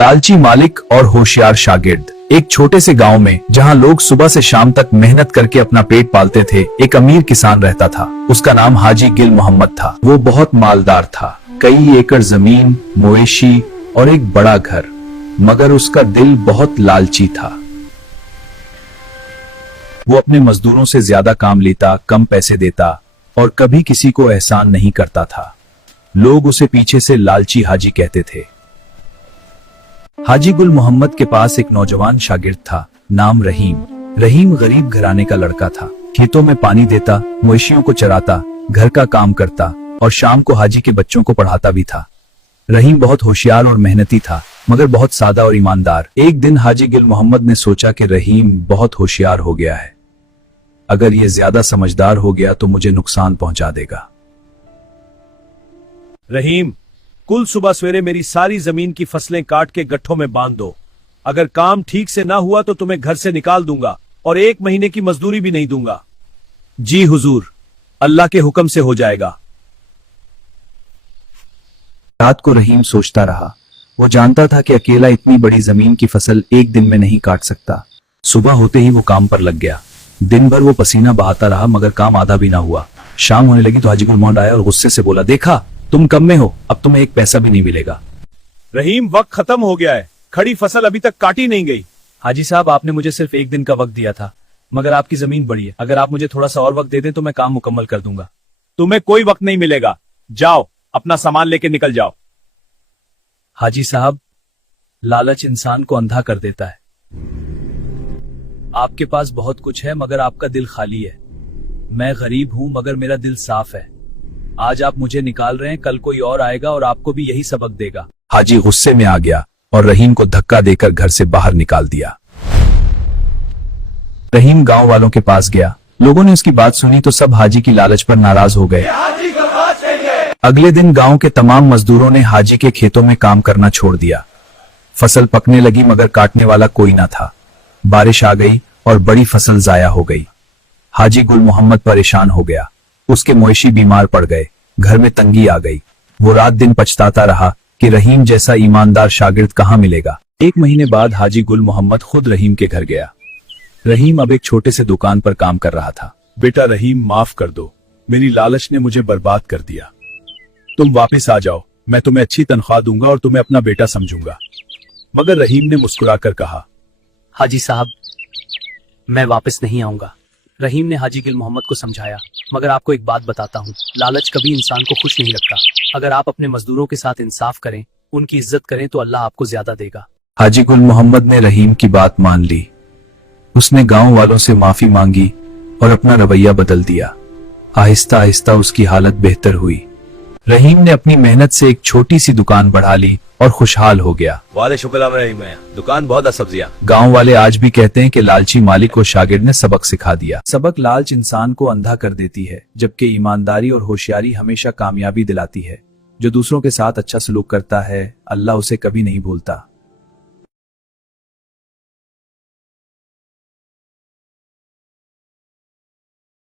लालची मालिक और होशियार शागिर्द। एक छोटे से गांव में जहां लोग सुबह से शाम तक मेहनत करके अपना पेट पालते थे, एक अमीर किसान रहता था। उसका नाम हाजी गिल मोहम्मद था। वो बहुत मालदार था, कई एकड़ जमीन, मवेशी और एक बड़ा घर, मगर उसका दिल बहुत लालची था। वो अपने मजदूरों से ज्यादा काम लेता, कम पैसे देता और कभी किसी को एहसान नहीं करता था। लोग उसे पीछे से लालची हाजी कहते थे। हाजी गुल मोहम्मद के पास एक नौजवान शागिर्द था, नाम रहीम। रहीम गरीब घराने का लड़का था। खेतों में पानी देता, मवेशियों को चराता, घर का काम करता और शाम को हाजी के बच्चों को पढ़ाता भी था। रहीम बहुत होशियार और मेहनती था, मगर बहुत सादा और ईमानदार। एक दिन हाजी गिल मोहम्मद ने सोचा कि रहीम बहुत होशियार हो गया है, अगर ये ज्यादा समझदार हो गया तो मुझे नुकसान पहुंचा देगा। रहीम, कुल सुबह सवेरे मेरी सारी जमीन की फसलें काट के गट्ठों में बांध दो। अगर काम ठीक से ना हुआ तो तुम्हें घर से निकाल दूंगा और 1 महीने की मजदूरी भी नहीं दूंगा। जी हुजूर, अल्लाह के हुक्म से हो जाएगा। रात को रहीम सोचता रहा। वो जानता था कि अकेला इतनी बड़ी जमीन की फसल एक दिन में नहीं काट सकता। सुबह होते ही वो काम पर लग गया। दिन भर वो पसीना बहाता रहा, मगर काम आधा भी ना हुआ। शाम होने लगी तो हाजी गुल मोहम्मद आया और गुस्से से बोला, देखा तुम कम में हो, अब तुम्हें एक पैसा भी नहीं मिलेगा। रहीम, वक्त खत्म हो गया है, खड़ी फसल अभी तक काटी नहीं गई। हाजी साहब, आपने मुझे सिर्फ 1 दिन का वक्त दिया था, मगर आपकी जमीन बड़ी है। अगर आप मुझे थोड़ा सा और वक्त दे दें तो मैं काम मुकम्मल कर दूंगा। तुम्हें कोई वक्त नहीं मिलेगा, जाओ अपना सामान लेके निकल जाओ। हाजी साहब, लालच इंसान को अंधा कर देता है। आपके पास बहुत कुछ है मगर आपका दिल खाली है। मैं गरीब हूं मगर मेरा दिल साफ है। आज आप मुझे निकाल रहे हैं, कल कोई और आएगा और आपको भी यही सबक देगा। हाजी गुस्से में आ गया और रहीम को धक्का देकर घर से बाहर निकाल दिया। रहीम गांव वालों के पास गया। लोगों ने उसकी बात सुनी तो सब हाजी की लालच पर नाराज हो गए। अगले दिन गांव के तमाम मजदूरों ने हाजी के खेतों में काम करना छोड़ दिया। फसल पकने लगी मगर काटने वाला कोई ना था। बारिश आ गई और बड़ी फसल जाया हो गई। हाजी गुल मोहम्मद परेशान हो गया। उसके मवेशी बीमार पड़ गए, घर में तंगी आ गई। वो रात दिन पछताता रहा कि रहीम जैसा ईमानदार शागिर्द कहां मिलेगा। 1 महीने बाद हाजी गुल मोहम्मद खुद रहीम के घर गया। रहीम अब एक छोटे से दुकान पर काम कर रहा था। बेटा रहीम, माफ कर दो, मेरी लालच ने मुझे बर्बाद कर दिया। तुम वापस आ जाओ, मैं तुम्हें अच्छी तनख्वाह दूंगा और तुम्हें अपना बेटा समझूंगा। मगर रहीम ने मुस्कुराकर कहा, हाजी साहब, मैं वापस नहीं आऊंगा। रहीम ने हाजी गिल मोहम्मद को समझाया, मगर आपको एक बात बताता हूँ, लालच कभी इंसान को खुश नहीं रखता। अगर आप अपने मजदूरों के साथ इंसाफ करें, उनकी इज्जत करें तो अल्लाह आपको ज्यादा देगा। हाजी गुल मोहम्मद ने रहीम की बात मान ली। उसने गांव वालों से माफी मांगी और अपना रवैया बदल दिया। आहिस्ता आहिस्ता उसकी हालत बेहतर हुई। रहीम ने अपनी मेहनत से एक छोटी सी दुकान बढ़ा ली और खुशहाल हो गया। वाले शुक्र रहीम, दुकान बहुत है, सब्जियां। गांव वाले आज भी कहते हैं कि लालची मालिक को शागिर्द ने सबक सिखा दिया। सबक लालच इंसान को अंधा कर देती है, जबकि ईमानदारी और होशियारी हमेशा कामयाबी दिलाती है। जो दूसरों के साथ अच्छा सलूक करता है, अल्लाह उसे कभी नहीं भूलता।